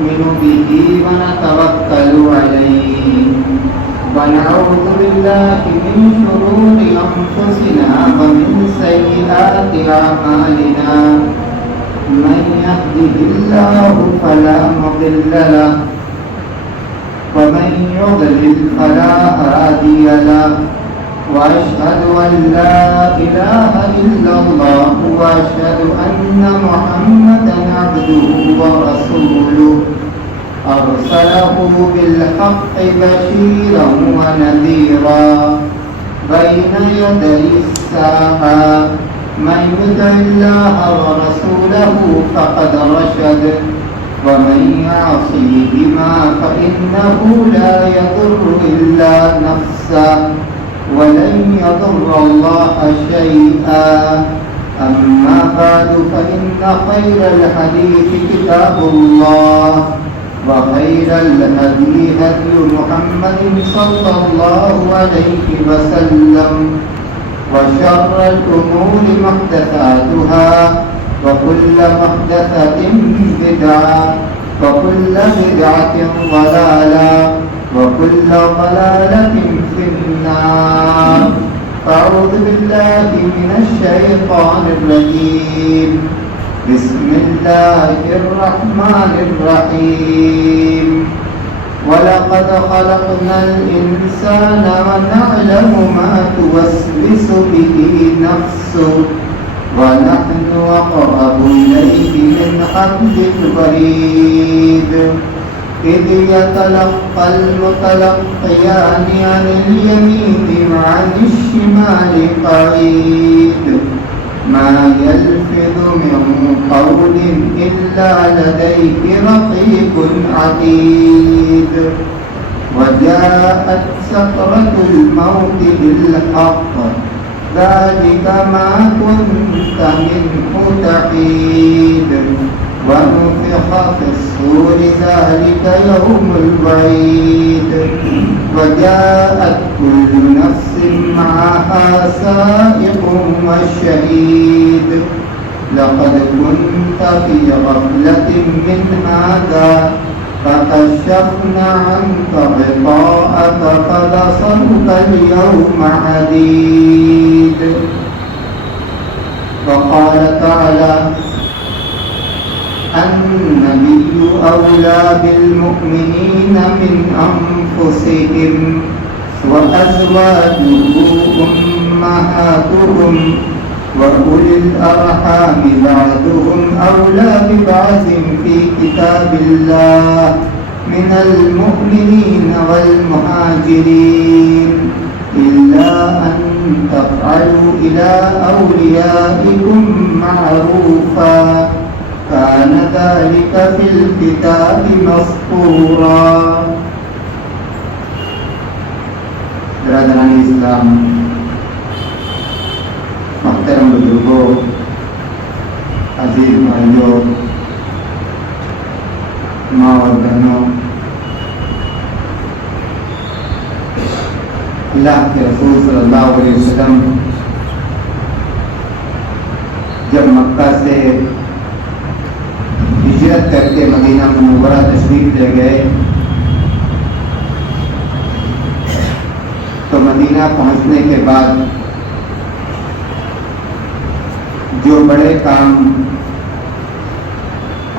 ونؤمن به ونتوكل عليه ونعوذ بالله من شرور أنفسنا ومن سيئات أعمالنا من يهده الله فلا مضل له ومن يضلل فلا هادي له وأشهد أن لا إله إلا الله وأشهد أن محمدا عبده ورسوله أرسله بالحق بشيرا ونذيرا بين يدي الساعة من يطع الله ورسوله فقد رشد ومن يعصيهما فإنه لا يضر إلا نفسه ولن يضر الله شيئا أما بعد فإن خير الحديث كتاب الله وخير الهدي هدي محمد صلى الله عليه وسلم وشر الأمور محدثاتها وكل محدثة بدعة وكل بدعة ضلالة وكل ضلالة في النار. أعوذ بالله من الشيطان الرجيم. بسم الله الرحمن الرحيم. ولقد خلقنا الإنسان ونعلم ما توسوس به نفسه ونحن أقرب إليه من حبل الوريد إذ يتلقى المتلقيان عن اليمين وعن الشمال قعيد ما يلفظ من قول إلا لديه رقيب عتيد وجاءت سكرة الموت بالحق ذلك ما كنت منه تحيد ونفخ في الصور ذلك يوم الوعيد وجاءت كل نفس معها سائق وشهيد لقد كنت في غفلة من هذا فكشفنا عنك غطاءك فبصرك اليوم حديد. وقال تعالى النبي أولى بالمؤمنين من أنفسهم وأزواجه أمهاتهم وأولي الأرحام بعضهم أولى ببعض في كتاب الله من المؤمنين والمهاجرين إلا أن تفعلوا إلى أوليائكم معروفا كان ذلك في الكتاب مسطورا. برادران اسلام، محترم بزرگوں، عزیز بھائیوں، ماں اور بہنوں، اللہ کے رسول صلی اللہ علیہ وسلم جب مکہ سے ہجرت کر کے مدینہ منورہ تشریف لے گئے تو مدینہ پہنچنے کے بعد جو بڑے کام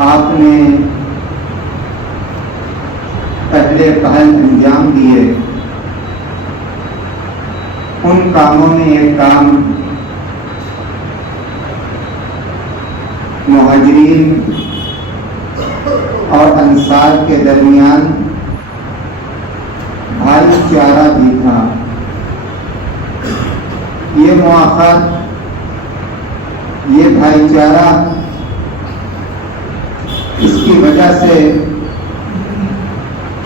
آپ نے پہلے پہل انجام دیے، ان کاموں میں ایک کام مہاجرین اور انصار کے درمیان بھائی چارہ بھی تھا. یہ مواخات، یہ بھائی چارہ، اس کی وجہ سے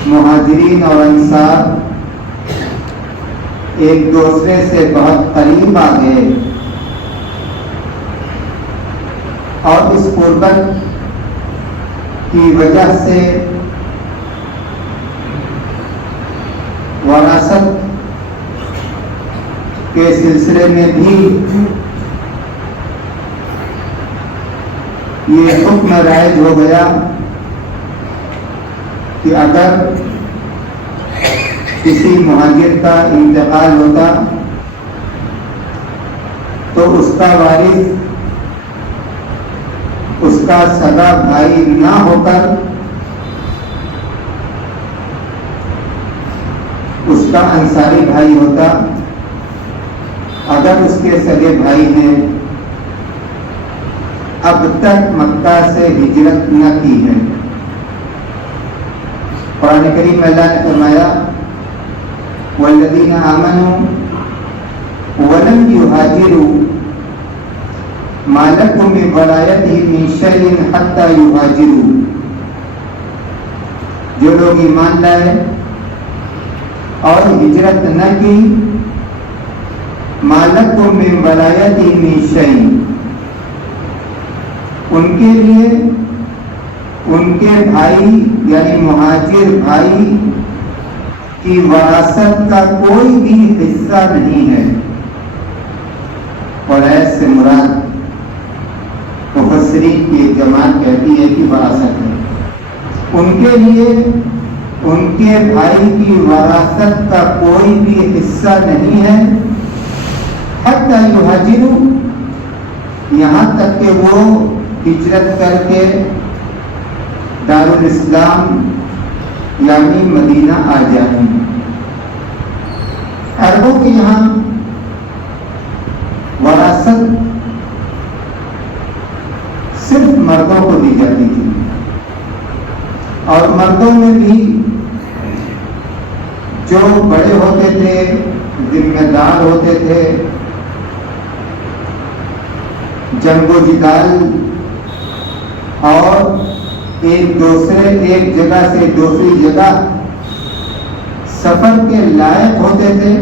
مہاجرین اور انصار ایک دوسرے سے بہت قریب آ گئے اور اس قربت کی وجہ سے وراثت کے سلسلے میں بھی یہ حکم رائج ہو گیا کہ اگر کسی مہاجر کا انتقال ہوتا تو اس کا وارث اس کا سگا بھائی نہ ہو کر اس کا انصاری بھائی ہوتا اگر اس کے سگے بھائی نے اب تک مکہ سے ہجرت نہ کی ہے۔ قرآن کریم میں اللہ نے فرمایا وَالَّذِينَ آمَنُوا وَلَمْ يُهَاجِرُوا مَا لَكُم مِّن وَلَایَتِهِم مِّن شَيْءٍ حَتَّىٰ يُهَاجِرُوا، جو لوگ ایمان لائے اور ہجرت نہ کی، مَا لَكُم مِّن وَلَایَتِهِم مِّن شَيْءٍ، ان کے لیے ان کے بھائی یعنی مہاجر بھائی کی وراثت کا کوئی بھی حصہ نہیں ہے۔ اور ایسے مراد مفسرین کی جماعت کہتی ہے کہ وراثت ہے، ان کے لیے ان کے بھائی کی وراثت کا کوئی بھی حصہ نہیں ہے، حتی یہاجروا، یہاں تک کہ وہ ہجرت کر کے دارالاسلام یعنی مدینہ آ جائیں۔ عربوں کے یہاں وراثت صرف مردوں کو دی جاتی تھی، اور مردوں میں بھی جو بڑے ہوتے تھے، ذمہ دار ہوتے تھے، جنگ و جدال اور ایک جگہ سے دوسری جگہ سفر کے لائق ہوتے تھے،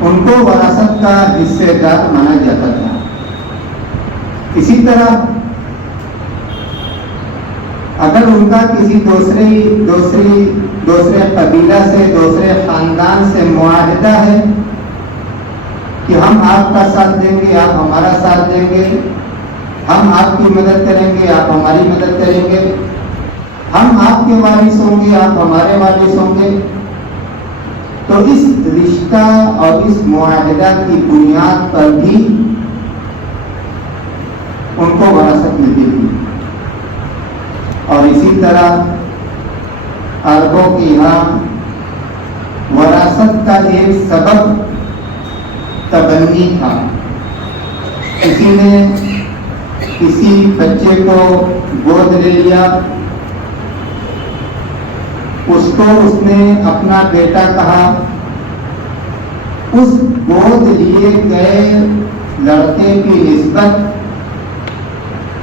ان کو وراثت کا حصے دار مانا جاتا تھا۔ اسی طرح اگر ان کا کسی دوسرے قبیلہ سے، دوسرے خاندان سے معاہدہ ہے کہ ہم آپ کا ساتھ دیں گے، آپ ہمارا ساتھ دیں گے، ہم آپ کی مدد کریں گے، آپ ہماری مدد کریں گے، ہم آپ کے وارث ہوں گے، آپ ہمارے وارث ہوں گے، تو اس رشتہ اور اس معاہدہ کی بنیاد پر بھی ان کو وراثت ملتی تھی۔ اور اسی طرح عربوں کے یہاں وراثت کا ایک سبب تبنی تھا۔ کسی نے کسی بچے کو گود لے لیا، اس کو اس نے اپنا بیٹا کہا، اس گود لیے گئے لڑکے کی نسبت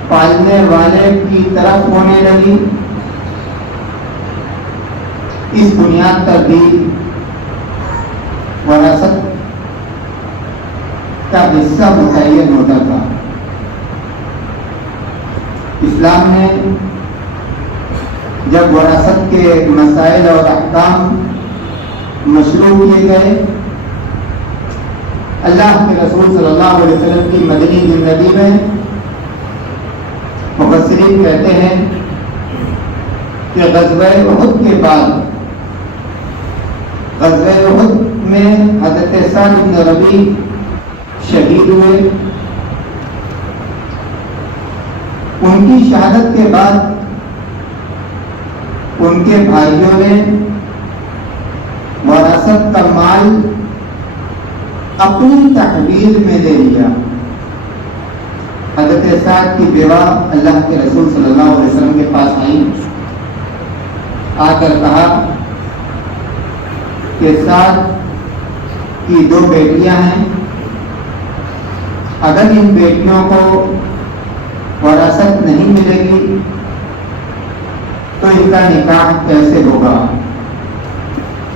پالنے والے کی طرف ہونے لگی۔ اس بنیاد پر بھی وراثت کا حصہ متعین ہوتا تھا۔ اسلام نے جب وراثت کے مسائل اور احکام مشروع کیے گئے، اللہ کے رسول صلی اللہ علیہ وسلم کی مدنی زندگی میں مفسرین کہتے ہیں کہ غزوہ احد کے بعد، غزوہ احد میں حضرت سعد بن ربیع شہید ہوئے۔ ان کی شہادت کے بعد ان کے بھائیوں نے وراثت کا مال اپنی تحویل میں لے لیا۔ حضرت سعد کی بیوہ اللہ کے رسول صلی اللہ علیہ وسلم کے پاس آئی، آ کر کہا کہ سعد کی 2 بیٹیاں ہیں، اگر ان بیٹیوں کو وراثت نہیں ملے گی تو ان کا نکاح کیسے ہوگا؟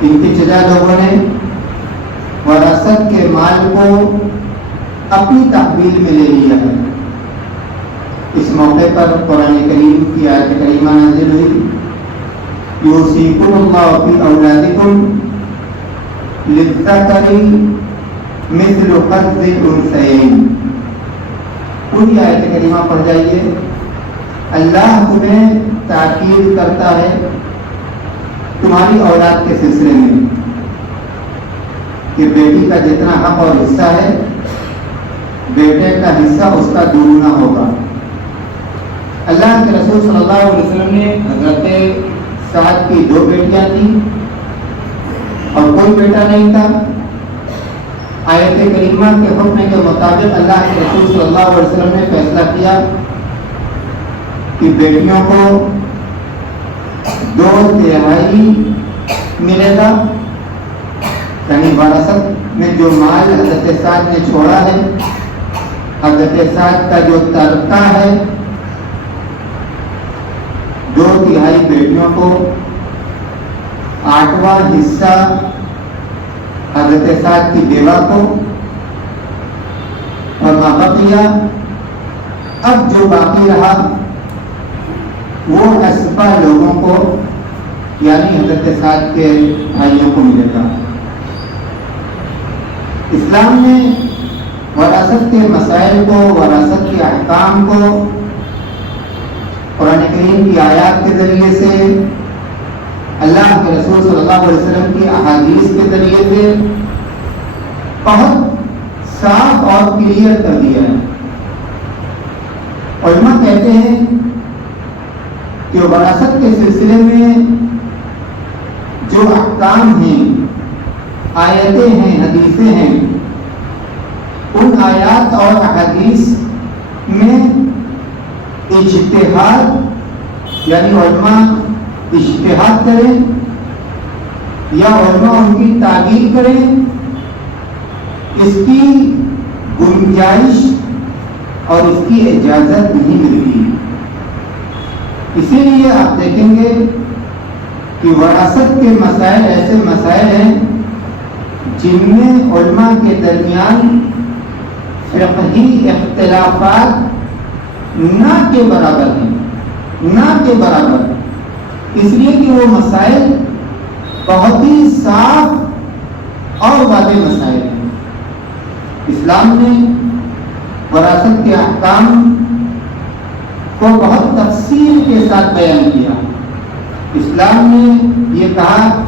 ان کی چچا لوگوں نے وراثت کے مال کو اپنی تحویل میں لے لیا ہے۔ اس موقع پر قرآن کریم کی آیت کریمہ نازل ہوئی، یوصیکم اللہ فی اولادکم للذکر مثل حظ الانثیین۔ پوری آیت کریمہ پڑھ جائیے۔ اللہ تمہیں تاکید کرتا ہے تمہاری اولاد کے سلسلے میں کہ بیٹی کا جتنا حق اور حصہ ہے بیٹے کا حصہ اس کا دوگنا ہوگا۔ اللہ کے رسول صلی اللہ علیہ وسلم نے حضرت سعد کی 2 بیٹیاں تھیں اور کوئی بیٹا نہیں تھا۔ آیت کریمہ کے حکم کے مطابق اللہ کے رسول صلی اللہ علیہ وسلم نے فیصلہ کیا کہ بیٹیوں کو 2/3 ملے گا، یعنی وراثت میں جو مال حضرت سعد نے چھوڑا ہے، حضرت سعد کا جو ترکہ ہے 2/3 بیٹیوں کو، 8واں حصہ حضرت سعد کی بیوہ کو، اور ما بقیہ اب جو باقی رہا وہ اسبا لوگوں کو یعنی حضرت سعد کے بھائیوں کو ملے گا۔ اسلام نے وراثت کے مسائل کو، وراثت کے احکام کو قرآن کریم کی آیات کے ذریعے سے، اللہ کے رسول صلی اللہ علیہ وسلم کی احادیث کے ذریعے سے بہت صاف اور کلیئر کر دیا ہے۔ علماء کہتے ہیں کہ وراثت کے سلسلے میں جو احکام ہیں، آیتیں ہیں، حدیثیں ہیں، ان آیات اور احادیث میں اجتہاد یعنی علماء اجتہاد کریں یا علماء ان کی تعبیر کریں، اس کی گنجائش اور اس کی اجازت نہیں ملتی۔ اسی لیے آپ دیکھیں گے کہ وراثت کے مسائل ایسے مسائل ہیں جن میں علماء کے درمیان فقہی اختلافات نہ کے برابر ہیں، نہ کے برابر، اس لیے کہ وہ مسائل بہت ہی صاف اور واضح مسائل ہیں۔ اسلام نے وراثت کے احکام کو بہت تفصیل کے ساتھ بیان کیا۔ اسلام نے یہ کہا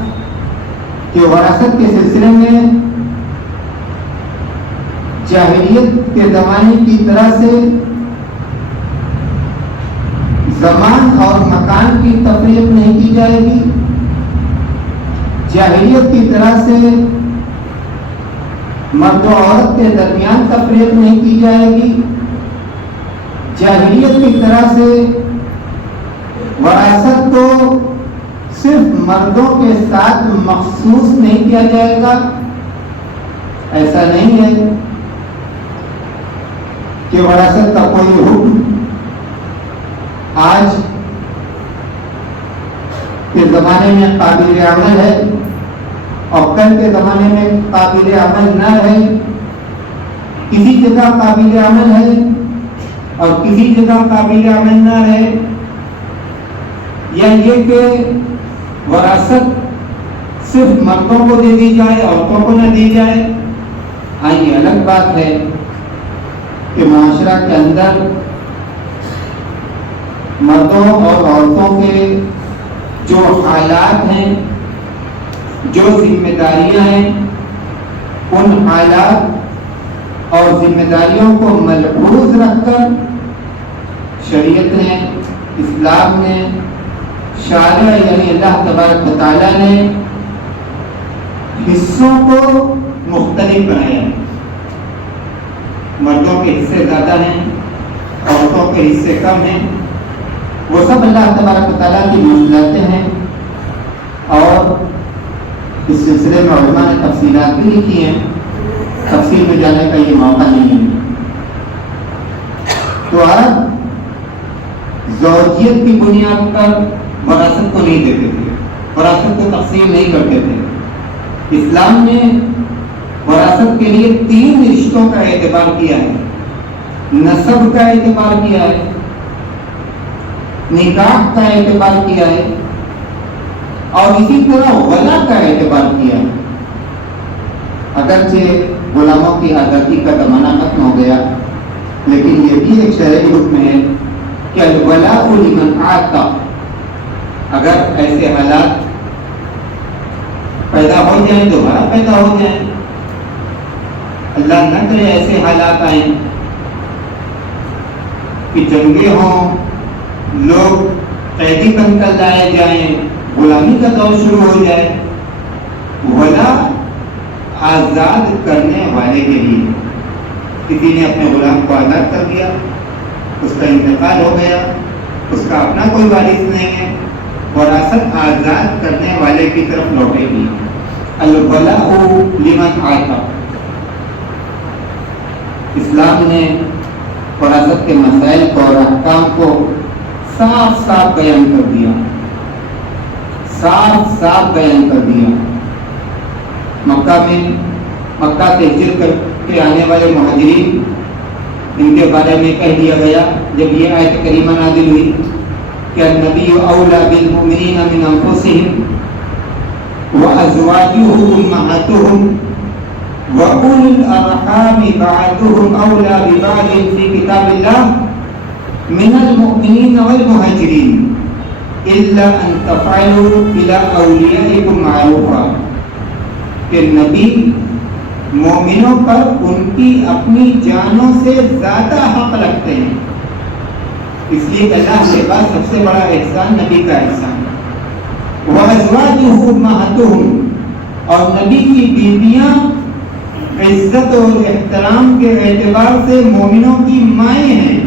کہ وراثت کے سلسلے میں جاہلیت کے زمانے کی طرح سے زمان اور مکان کی تفریق نہیں کی جائے گی، جاہلیت کی طرح سے مرد و عورت کے درمیان تفریق نہیں کی جائے گی، جاہلیت کی طرح سے وراثت کو صرف مردوں کے ساتھ مخصوص نہیں کیا جائے گا۔ ایسا نہیں ہے کہ وراثت کا کوئی حکم آج کے زمانے میں قابل عمل ہے اور کل کے زمانے میں قابل عمل نہ رہے، کسی جگہ قابل عمل ہے اور کسی جگہ قابل عمل نہ رہے، یا یہ کہ وراثت صرف مردوں کو دے دی جائے، عورتوں کو نہ دی جائے۔ ہاں یہ الگ بات ہے کہ معاشرہ کے اندر مردوں اور عورتوں کے جو حالات ہیں، جو ذمہ داریاں ہیں، ان حالات اور ذمہ داریوں کو ملحوظ رکھ کر شریعت نے، اسلام نے، شارع یعنی اللہ تبارک و تعالیٰ نے حصوں کو مختلف بنایا ہے۔ مردوں کے حصے زیادہ ہیں، عورتوں کے حصے کم ہیں، وہ سب اللہ تبارک و تعالیٰ کی منزلتیں ہیں، اور اس سلسلے میں علماء نے تفصیلات بھی لکھی ہیں، تفصیل میں جانے کا یہ موقع نہیں ہے۔ تو آج زوجیت کی بنیاد پر وراثت کو نہیں دیتے تھے، وراثت کو تقسیم نہیں کرتے تھے۔ اسلام نے وراثت کے لیے 3 رشتوں کا اعتبار کیا ہے، نسب کا اعتبار کیا ہے، نکاح کا اعتبار کیا ہے، اور اسی طرح ولا کا اعتبار کیا ہے۔ اگرچہ غلاموں کی آزادی کا زمانہ ختم ہو گیا، لیکن یہ بھی ایک شرعی حکم ہے کہ الولاء لمن اعتق، اگر ایسے حالات پیدا ہو جائیں، دوبارہ پیدا ہو جائیں، اللہ نہ کرے ایسے حالات آئیں کہ جنگیں ہوں، لوگ قیدی بن کر لائے جائیں، غلامی کا دور شروع ہو جائے، ولا آزاد کرنے والے کے لیے کسی نے اپنے غلام کو آزاد کر دیا، اس کا انتقال ہو گیا، اس کا اپنا کوئی وارث نہیں ہے، وراثت آزاد کرنے والے کی طرف لوٹے گی۔ الولاء لمن عاتق، اسلام نے وراثت کے مسائل کو اور احکام کو صاف صاف بیان کر دیا، صاف صاف بیان کر دیا۔ مکہ سے ہجرت کر کے آنے والے مہاجرین، ان کے بارے میں کہہ دیا گیا جب یہ آیت کریمہ نازل ہوئی کہ النبی اولیٰ بالمؤمنین من انفسہم وازواجہ امہاتہم وَأُولِي الْأَرْحَامِ بَعْضُهُمْ أَوْلَىٰ بِبَعْضٍ فِي كِتَابِ اللَّهِ مِنَ الْمُؤْمِنِينَ وَالْمُهَاجِرِينَ إِلَّا أَن تَفْعَلُوا إِلَىٰ أَوْلِيَائِكُمْ مَعْرُوفًا، کہ نبی مومنوں پر ان کی اپنی جانوں سے زیادہ حق رکھتے ہیں، اس لیے کہ اللہ کے بعد سب سے بڑا احسان نبی کا احسان۔ وَأَزْوَاجُهُ أُمَّهَاتُهُمْ، اور نبی کی بیویاں عزت اور احترام کے اعتبار سے مومنوں کی مائیں ہیں۔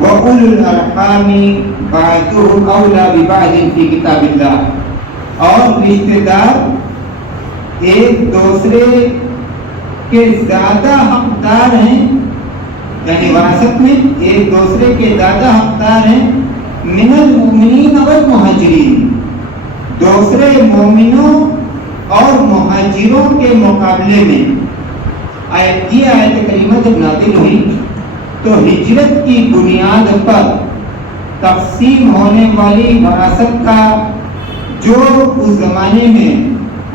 وَأُولُو الْأَرْحَامِ بَعْضُهُمْ أَوْلَىٰ بِبَعْضٍ فِي كِتَابِ اللَّهِ، اور رشتہ دار ایک دوسرے کے زیادہ حقدار ہیں، یعنی وراثت میں ایک دوسرے کے زیادہ حقدار ہیں، من المؤمنین والمہاجرین، دوسرے مومنوں اور مہاجروں کے مقابلے میں۔ یہ آیت کریمہ جب نازل ہوئی تو ہجرت کی بنیاد پر تقسیم ہونے والی وراثت کا جو اس زمانے میں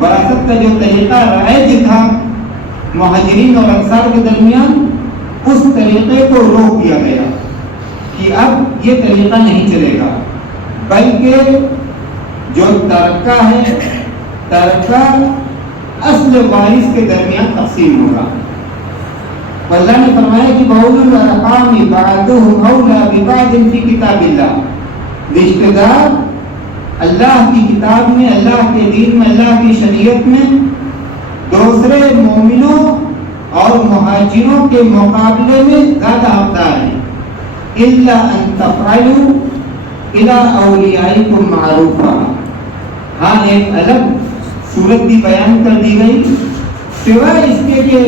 وراثت کا جو طریقہ رائج تھا مہاجرین اور انصار کے درمیان، اس طریقے کو روک دیا گیا کہ اب یہ طریقہ نہیں چلے گا، بلکہ جو ترکہ ہے، ترکہ اصل وارث کے درمیان تقسیم ہوگا۔ اللہ نے فرمایا کہ بَأُولِي الْأَرْحَامِ بَعْضُهُمْ أَوْلَىٰ بِبَعْضٍ فِي كِتَابِ اللَّهِ، رشتہ دار اللہ کی کتاب میں، اللہ کے دین میں، اللہ کی شریعت میں دوسرے مومنوں اور مہاجروں کے مقابلے میں زیادہ حقدار ہیں۔ إِلَّا أَن تَفْعَلُوا إِلَىٰ أَوْلِيَائِكُمْ مَعْرُوفًا، ہاں ایک الگ صورت بھی بیان کر دی گئی، سوائے اس کے کہ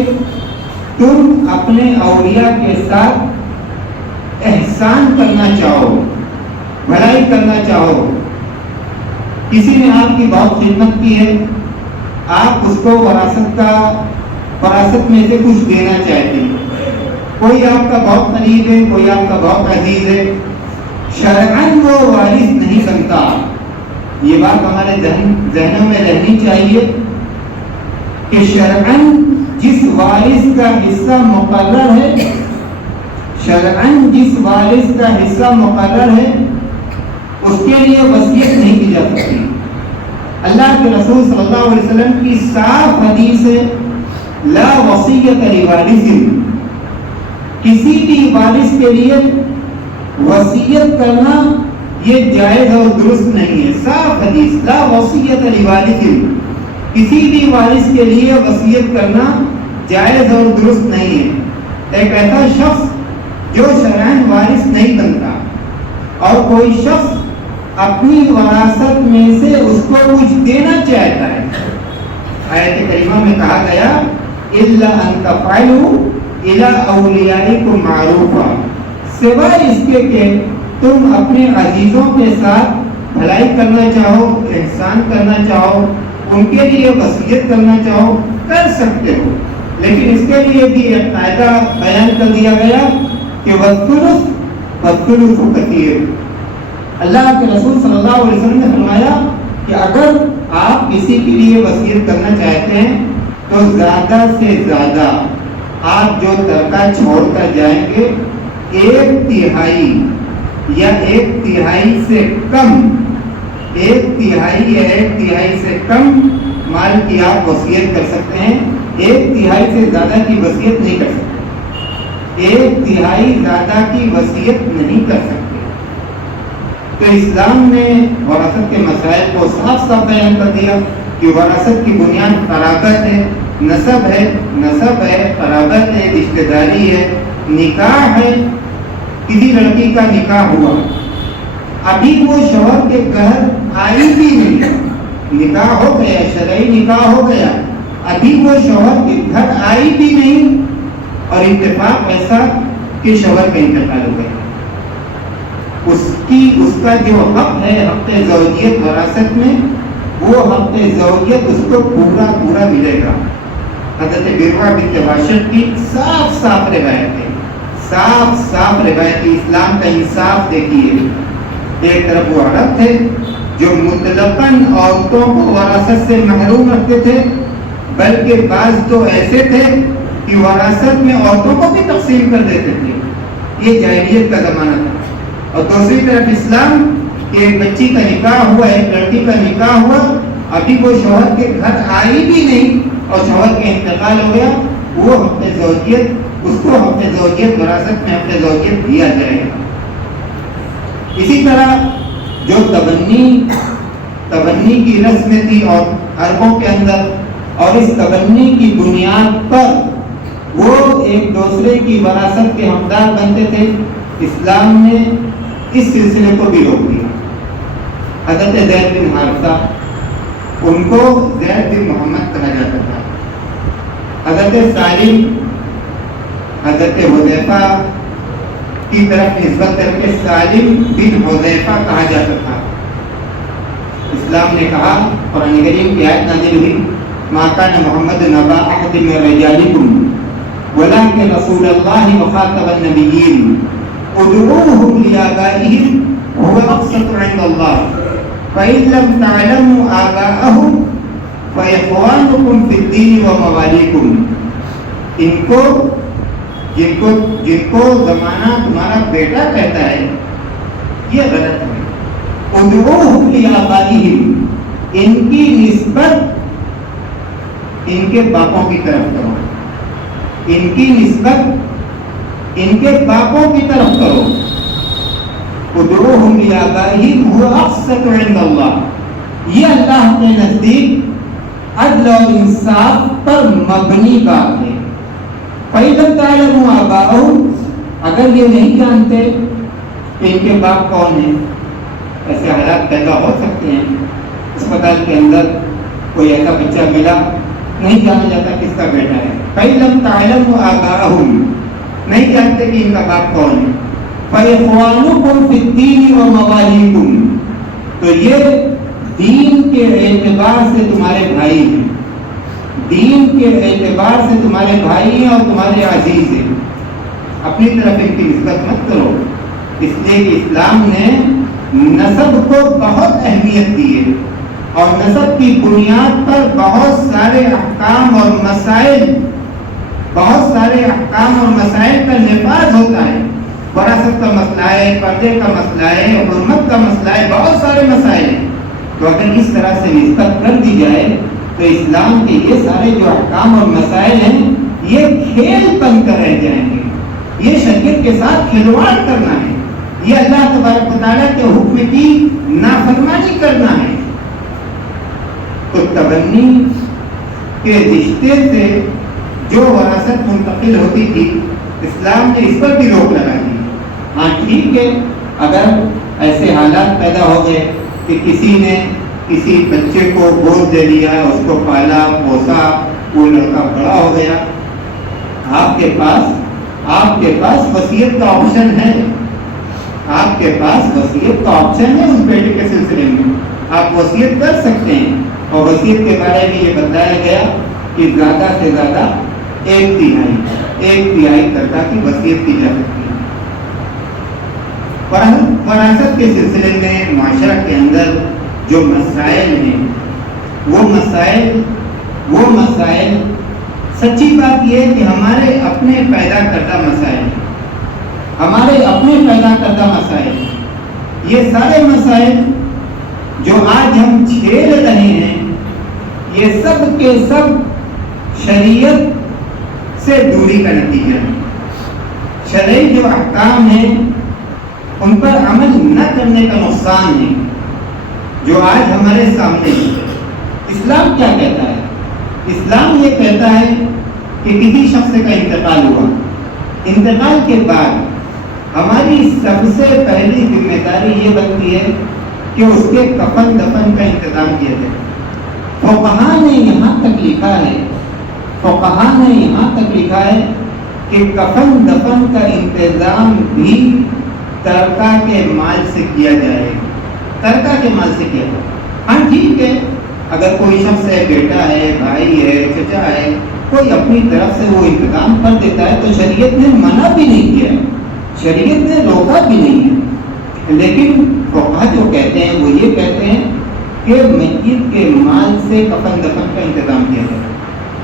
تم اپنے اولیاء کے ساتھ احسان کرنا چاہو، بھلائی کرنا چاہو۔ کسی نے آپ کی بہت خدمت کی ہے، آپ اس کو وراثت میں سے کچھ دینا چاہتے ہیں، کوئی آپ کا بہت قریب ہے، کوئی آپ کا بہت عزیز ہے، شرعاً وہ وارث نہیں بنتا۔ یہ بات ہمارے ذہنوں میں رہنی چاہیے کہ شرعاً جس وارث کا حصہ مقرر ہے، شرعاً جس وارث کا حصہ مقرر ہے، اس کے لیے وصیت نہیں کی جا سکتی۔ اللہ کے رسول صلی اللہ علیہ وسلم کی صاف حدیث ہے، لا وصیت لوارث، کسی بھی وارث کے لیے وصیت کرنا یہ جائز اور درست نہیں ہے۔ صاف حدیث، لا وصیت لوارث، کسی بھی وارث کے لیے وصیت کرنا جائز اور درست نہیں ہے۔ ایک ایسا شخص جو شرعاً وارث نہیں بنتا اور کوئی شخص اپنی وراثت میں سے اس کو کچھ دینا چاہتا ہے، آیت کریمہ میں کہا گیا إِلَّا أَن تَفْعَلُوا إِلَىٰ أَوْلِيَائِكُمْ مَعْرُوفًا، سوائے اس کے کہ تم اپنے عزیزوں کے ساتھ بھلائی کرنا چاہو، احسان کرنا چاہو، ان کے لیے وصیت کرنا چاہو، کر سکتے ہو، لیکن اس کے لیے بھی ایک قاعدہ بیان کر دیا گیا کہ وَالثُّلُثُ كَثِيرٌ۔ اللہ کے رسول صلی اللہ علیہ وسلم نے فرمایا کہ اگر آپ کسی کے لیے وصیت کرنا چاہتے ہیں تو زیادہ سے زیادہ آپ جو ترکہ چھوڑ کر جائیں گے، 1/3 یا 1/3 سے کم 1/3 یا 1/3 سے کم مال کی آپ وصیت کر سکتے ہیں، 1/3 سے زیادہ کی وصیت نہیں کر سکتے، 1/3 زیادہ کی وصیت نہیں کر سکتے۔ تو اسلام نے وراثت کے مسائل کو صاف صاف بیان کر دیا کہ وراثت کی بنیاد قرابت ہے، نسب ہے، قرابت ہے، رشتہ داری ہے، نکاح ہے۔ کسی لڑکی کا نکاح ہوا، ابھی وہ شوہر کے گھر آئی بھی نہیں، نکاح ہو گیا، شرعی نکاح ہو گیا، ابھی وہ شوہر کے گھر آئی بھی نہیں، اور اتفاق ایسا کہ شوہر کا انتقال ہو گیا، اس کا جو حق ہے، حق زوجیت وراثت میں، وہ حق زوجیت اس کو پورا ملے گا۔ حضرت بیروا بنت واشق کی صاف صاف روایت ہے، اسلام کا انصاف دیکھیے۔ ایک طرف وہ عرب تھے جو مطلقاً عورتوں کو وراثت سے محروم رکھتے تھے، بلکہ بعض تو ایسے تھے کہ وراثت میں عورتوں کو بھی تقسیم کر دیتے تھے، یہ جاہلیت کا زمانہ تھا۔ اور دوسری طرف اسلام کہ ایک بچی کا نکاح ہوا، ایک لڑکی کا نکاح ہوا، ابھی وہ شوہر کے گھر آئی بھی نہیں اور شوہر کا انتقال ہو گیا، وہ حق زوجیت، اس کو حق زوجیت وراثت میں حق زوجیت دیا جائے گا۔ اسی طرح جو تبنی کی رسم تھی اور عربوں کے اندر، اور اس تبنی کی بنیاد پر وہ ایک دوسرے کی وراثت کے حقدار بنتے تھے، اسلام نے اس سلسلے کو بھی روک دیا۔ حضرت زید بن حارثہ، ان کو زید بن محمد کہا جاتا تھا، حضرت سالم حضرت حذیفہ کی طرف نسبت کر کے سالم بن حذیفہ کہا جاتا تھا۔ اسلام نے کہا، قرآن کریم کی آیت نازل ہوئی، ما کان محمد نبا احد من رجالکم ولکن رسول اللہ وخاتم النبیین ادعوهم لآبائهم هو اقسط عند الله فإن لم تعلموا آباءهم فإخوانكم في الدين ومواليكم۔ جن کو زمانہ تمہارا بیٹا کہتا ہے، یہ غلط ہے۔ ادعوهم لآبائهم، ان کی نسبت ان کے باپوں کی طرف کرو، ان کی نسبت ان کے باپوں کی طرف کرو۔ ادعوهم لآبائهم هو اقسط عند اللہ، یہ اللہ کے نزدیک عدل اور انصاف پر مبنی بات ہے۔ فَإِن لَمْ تَعْلَمُوا آبَاءَهُمْ، اگر یہ نہیں جانتے کہ ان کے باپ کون ہیں، ایسے حالات پیدا ہو سکتے ہیں، اسپتال کے اندر کوئی ایسا بچہ ملا، نہیں جانا جاتا کس کا بیٹا ہے۔ فَإِن لَمْ تَعْلَمُوا آبَاءَهُمْ، نہیں جانتے کہ ان کا باپ کون ہے، فَإِخْوَانُكُمْ فِي الدِّينِ وَمَوَالِيكُمْ، تو یہ دین کے اعتبار سے تمہارے بھائی ہیں، دین کے اعتبار سے تمہارے بھائی ہیں اور تمہارے عزیز ہیں، اپنی طرف ان کی نسبت مت کرو۔ اس لیے کہ اسلام نے نسب کو بہت اہمیت دی ہے، اور نسب کی بنیاد پر بہت سارے احکام اور مسائل کا نفاذ ہوتا ہے۔ وراثت کا مسئلہ ہے، پردے کا مسئلہ ہے، حرمت کا مسئلہ ہے، بہت سارے مسائل ہیں۔ تو اگر اس طرح سے نسبت کر دی جائے تو اسلام کے یہ سارے جو احکام اور مسائل ہیں، یہ کھیل بن کر رہ جائیں گے، یہ شریعت کے ساتھ کھلواڑ کرنا ہے، یہ اللہ تبارک و تعالیٰ کے حکم کی نافرمانی کرنا ہے۔ تو تبنی کے رشتے سے جو وراثت منتقل ہوتی تھی، اسلام نے اس پر بھی روک لگا دی۔ ہاں ٹھیک ہے، اگر ایسے حالات پیدا ہو گئے کہ کسی نے کسی بچے کو گود دے لیا، اس کو پالا پوسا، وہ لڑکا بڑا ہو گیا، آپ کے پاس وصیت کا آپشن ہے، آپ کے پاس وصیت کا آپشن ہے، اس بیٹے کے سلسلے میں آپ وصیت کر سکتے ہیں۔ اور وصیت کے بارے میں یہ بتایا گیا کہ زیادہ سے زیادہ 1/3 ترکہ کی وصیت کی جا سکتی ہے۔ وراثت کے سلسلے میں معاشرہ کے اندر جو مسائل ہیں، وہ مسائل سچی بات یہ ہے کہ ہمارے اپنے پیدا کردہ مسائل، یہ سارے مسائل جو آج ہم چھیڑ رہے ہیں یہ سب کے سب شریعت سے دوری کا نتیجہ ہے. شرعی جو احکام ہیں ان پر عمل نہ کرنے کا نقصان ہے جو آج ہمارے سامنے ہے. اسلام کیا کہتا ہے؟ اسلام یہ کہتا ہے کہ کسی شخص کا انتقال ہوا، انتقال کے بعد ہماری سب سے پہلی ذمہ داری یہ بنتی ہے کہ اس کے کفن دفن کا انتظام کیا جائے. فقہا نے یہاں تک لکھا ہے، فقہا نے یہاں تک لکھا ہے کہ کفن دفن کا انتظام بھی ترکہ کے مال سے کیا جائے. ترکہ کے مال سے کیا جائے. ہاں ٹھیک ہے، اگر کوئی شخص ہے، بیٹا ہے، بھائی ہے، چچا ہے، کوئی اپنی طرف سے وہ انتظام کر دیتا ہے تو شریعت نے منع بھی نہیں کیا ہے، شریعت نے روکا بھی نہیں ہے. لیکن فقہا جو کہتے ہیں وہ یہ کہتے ہیں کہ میت کے مال سے کفن دفن کا انتظام کیا جائے.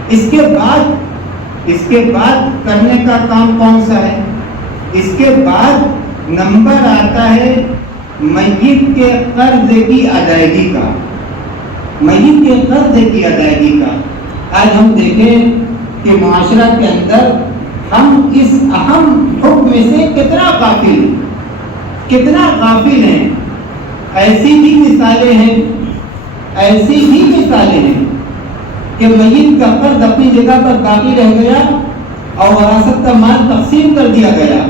اس کے بعد کرنے کا کام کون سا ہے؟ اس کے بعد نمبر آتا ہے میت کے قرض کی ادائیگی کا. میت کے قرض کی ادائیگی کا. آج ہم دیکھیں کہ معاشرہ کے اندر ہم اس اہم حکم سے کتنا غافل ہیں. ایسی بھی مثالیں ہیں کہ میت کا قرض اپنی جگہ پر باقی رہ گیا اور وراثت کا مال تقسیم کر دیا گیا.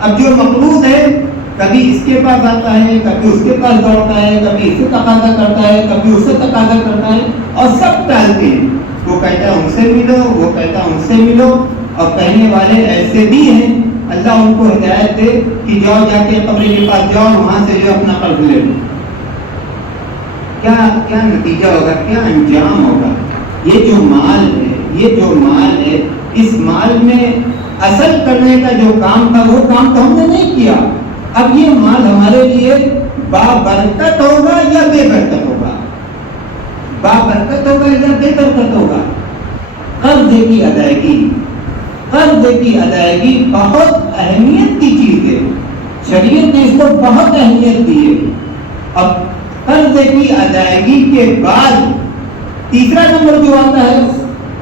اب جو مقروض ہے کبھی اس کے پاس آتا ہے، کبھی اس کے پاس دوڑتا ہے، کبھی اسے تقاضا کرتا ہے، کبھی اسے تقاضا کرتا ہے اور سب ٹالتے ہیں. وہ کہتا ہے ان سے ملو، وہ کہتا ہے ان سے ملو. اور کہنے والے ایسے بھی ہیں، اللہ ان کو ہدایت دے کہ جاؤ جا کے قبر کے پاس جاؤ، وہاں سے جو اپنا قرض لے لو. کیا نتیجہ ہوگا، کیا انجام ہوگا؟ یہ جو مال ہے اس مال میں اصل کرنے کا جو کام تھا وہ کام تو ہم نے نہیں کیا. اب یہ مال ہمارے لیے بابرکت ہوگا یا بے برکت ہوگا؟ بابرکت ہوگا یا بے برکت ہوگا؟ قرض کی ادائیگی بہت اہمیت کی چیز ہے. شریعت نے اس کو بہت اہمیت دی ہے. اب قرض کی ادائیگی کے بعد تیسرا نمبر جو آتا ہے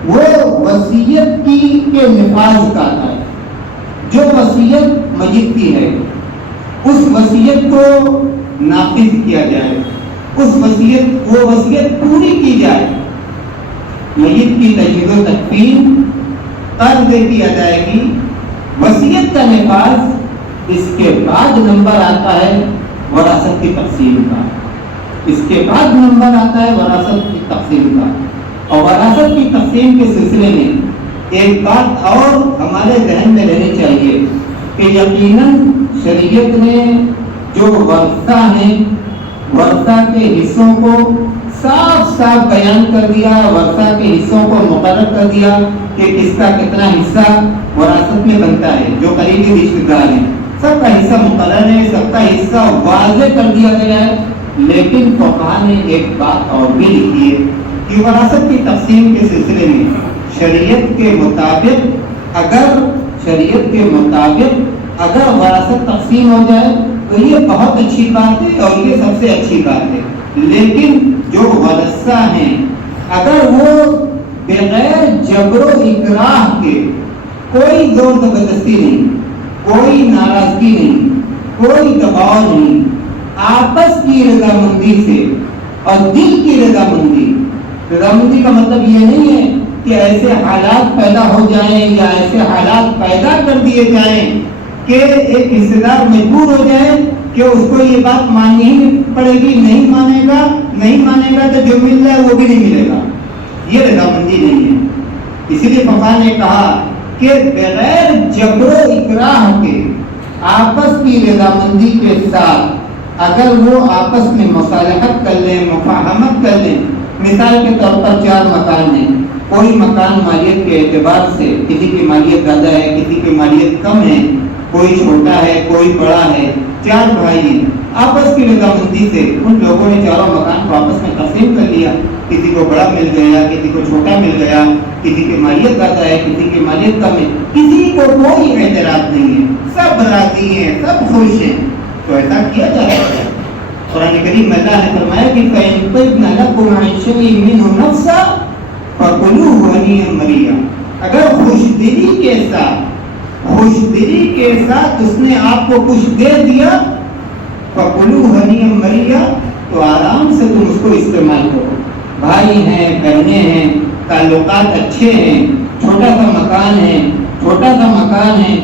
وہ وصیت کے نفاذ کا آتا ہے. جو وصیت میت کی ہے اس وصیت کو نافذ کیا جائے، وہ وصیت پوری کی جائے. میت کی تجہیز و تکفین، قرض کی ادائیگی، وصیت کا نفاذ. اس کے بعد نمبر آتا ہے وراثت کی تقسیم کا. اور وراثت کی تقسیم کے سلسلے میں ایک بات اور ہمارے ذہن میں رہنی چاہیے کہ یقیناً شریعت نے جو ورثہ ہیں، ورثہ کے حصوں کو صاف صاف بیان کر دیا، ورثہ کے حصوں کو مقرر کر دیا کہ کس کا کتنا حصہ وراثت میں بنتا ہے. جو قریبی رشتہ دار ہیں سب کا حصہ مقرر ہے، سب کا حصہ واضح کر دیا گیا ہے. لیکن فقہا نے ایک بات اور بھی لکھی ہے کہ وراثت کی تقسیم کے سلسلے میں شریعت کے مطابق اگر وراثت تقسیم ہو جائے تو یہ بہت اچھی بات ہے اور یہ سب سے اچھی بات ہے. لیکن جو ورثہ ہیں اگر وہ بغیر جبر و اکراہ کے، کوئی زور زبردستی نہیں، کوئی ناراضگی نہیں، کوئی دباؤ نہیں، آپس کی رضامندی سے اور دل کی رضامندی کا مطلب یہ نہیں ہے کہ ایسے حالات پیدا ہو جائیں یا ایسے حالات پیدا کر دیے جائیں کہ ایک حصے دار مجبور ہو جائے کہ اس کو یہ بات ماننی ہی پڑے گی. نہیں مانے گا تو جو مل رہا ہے وہ بھی نہیں ملے گا. یہ رضامندی نہیں ہے. اسی لیے فقہا نے کہا کہ بغیر جبر و اکراہ کے، آپس کی رضامندی کے ساتھ اگر وہ آپس میں مصالحت کر لیں، مفاہمت کر لیں. مثال کے طور پر 4 مکان ہیں، کوئی مکان مالیت کے اعتبار سے کسی کی مالیت زیادہ ہے، کسی کی مالیت کم ہے، کوئی چھوٹا ہے، کوئی بڑا ہے. 4 بھائی ہیں، آپس کی رضامندی سے ان لوگوں نے چاروں مکان کو آپس میں تقسیم کر لیا. کسی کو بڑا مل گیا، کسی کو چھوٹا مل گیا، کسی کی مالیت زیادہ ہے، کسی کی مالیت کم ہے. کسی کو کوئی اعتراض نہیں ہے، سب راضی ہیں، سب خوش ہیں. تو ایسا کیا جا سکتا ہے. قرآن کریم میں اللہ نے فرمایا کہ فَإِن طِبْنَ لَكُمْ عَنْ شَيْءٍ مِّنْهُ نَفْسًا فَكُلُوهُ هَنِيئًا مَرِيئًا، اگر خوش دلی کے ساتھ اس نے آپ کو کچھ دے دیا، فَكُلُوهُ هَنِيئًا مَرِيئًا، تو آرام سے تم اس کو استعمال کرو. بھائی ہیں، بہنیں ہیں، تعلقات اچھے ہیں، چھوٹا سا مکان ہے،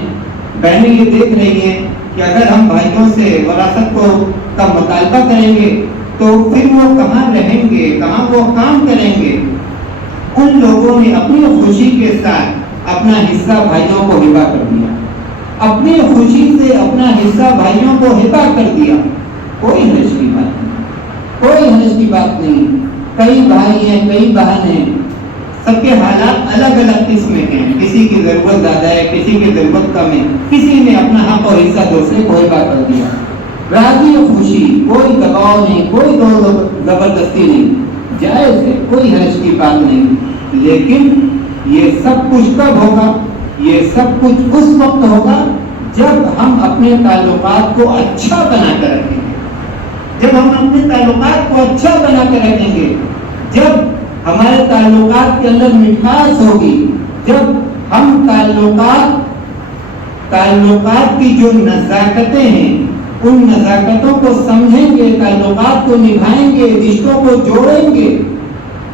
بہنیں یہ دیکھ رہی ہیں کہ اگر ہم بھائیوں سے وراثت کو کا مطالبہ کریں گے تو پھر وہ کہاں رہیں گے، کہاں وہ کام کریں گے. ان لوگوں نے اپنی خوشی کے ساتھ اپنا حصہ بھائیوں کو ہبا کر دیا، اپنی خوشی سے اپنا حصہ بھائیوں کو ہبا کر دیا. کوئی حرج کی بات نہیں. کئی بھائی ہیں، کئی بہن ہیں، سب کے حالات الگ الگ قسم کے ہیں. کسی کی ضرورت زیادہ ہے، کسی کی ضرورت کم ہے. کسی نے اپنا حق اور حصہ دوسرے کو ہبا کر دیا. راضی و خوشی، کوئی دباؤ نہیں، کوئی زبردستی نہیں، جائز ہے، کوئی حرج کی بات نہیں. لیکن یہ سب کچھ کب ہوگا؟ یہ سب کچھ اس وقت ہوگا جب ہم اپنے تعلقات کو اچھا بنا کر رکھیں گے. جب ہم اپنے تعلقات کو اچھا بنا کر رکھیں گے، جب ہمارے تعلقات کے اندر مٹھاس ہوگی، جب ہم تعلقات کی جو نزاکتیں ہیں ان نزاکتوں کو سمجھیں گے، تعلقات کو نبھائیں گے، رشتوں کو جوڑیں گے،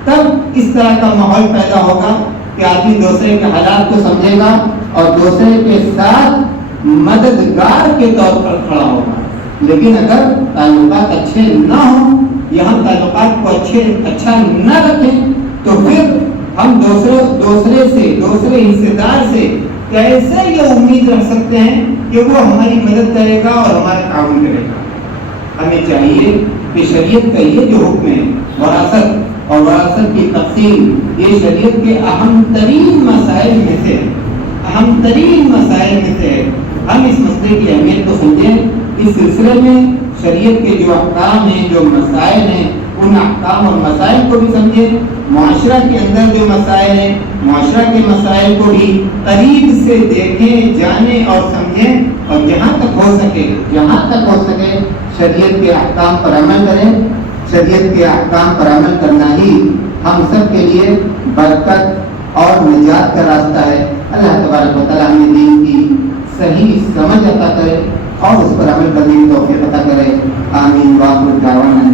تب اس طرح کا ماحول پیدا ہوگا کہ آدمی دوسرے کے حالات کو سمجھے گا اور دوسرے کے ساتھ مددگار کے طور پر کھڑا ہوگا. لیکن اگر تعلقات اچھے نہ ہوں یا ہم تعلقات کو اچھا نہ رکھیں تو پھر ہم دوسرے حصے دار سے کیسے یہ امید رکھ سکتے ہیں کہ وہ ہماری مدد کرے گا اور ہمارا تعاون کرے گا. ہمیں چاہیے کہ شریعت کا یہ جو حکم ہے وراثت اور وراثت کی تقسیم، یہ شریعت کے اہم ترین مسائل میں سے ہے. ہم اس مسئلے کی اہمیت کو سمجھیں. اس سلسلے میں شریعت کے جو احکام ہیں، جو مسائل ہیں، ان احکام اور مسائل کو بھی سمجھیں. معاشرہ کے اندر جو مسائل ہیں، معاشرہ کے مسائل کو بھی قریب سے دیکھیں، جانیں اور سمجھیں، اور جہاں تک ہو سکے شریعت کے احکام پر عمل کریں. شریعت کے احکام پر عمل کرنا ہی ہم سب کے لیے برکت اور نجات کا راستہ ہے. اللہ تبارک و تعالیٰ ہمیں دین کی صحیح سمجھ عطا کرے اور اس پر عمل کرنے کی توفیق عطا کرے. آمین. وآخر دعوانا